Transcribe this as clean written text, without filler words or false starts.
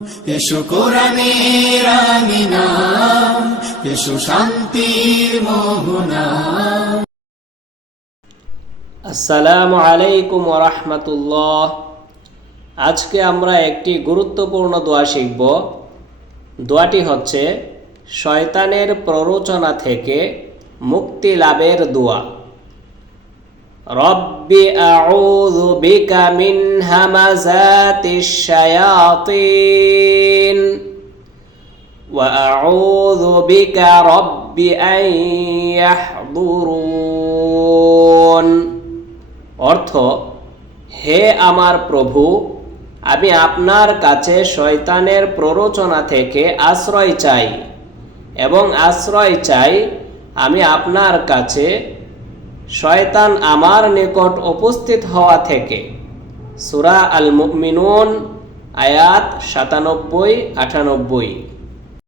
এসো কোরআনের আমিনা, এসো শান্তির মোহনা। আসসালামু আলাইকুম ওয়া রাহমাতুল্লাহ। আজকে আমরা একটি গুরুত্বপূর্ণ দোয়া শিখব। দোয়াটি হচ্ছে শয়তানের প্ররোচনা থেকে মুক্তি লাভের দোয়া। রব্বি আউযু বিকা মিন হামাযাতিশ শায়াতিন ওয়া আউযু বিকা রব্বি আন ইয়াহযুরুন। অর্থ, হে আমার প্রভু, আমি আপনার কাছে শয়তানের প্ররোচনা থেকে আশ্রয় চাই এবং আশ্রয় চাই আমি আপনার কাছে শয়তান আমার নিকট উপস্থিত হওয়া থেকে। সূরা আল মুমিনুন আয়াত ৯৭-৯৮।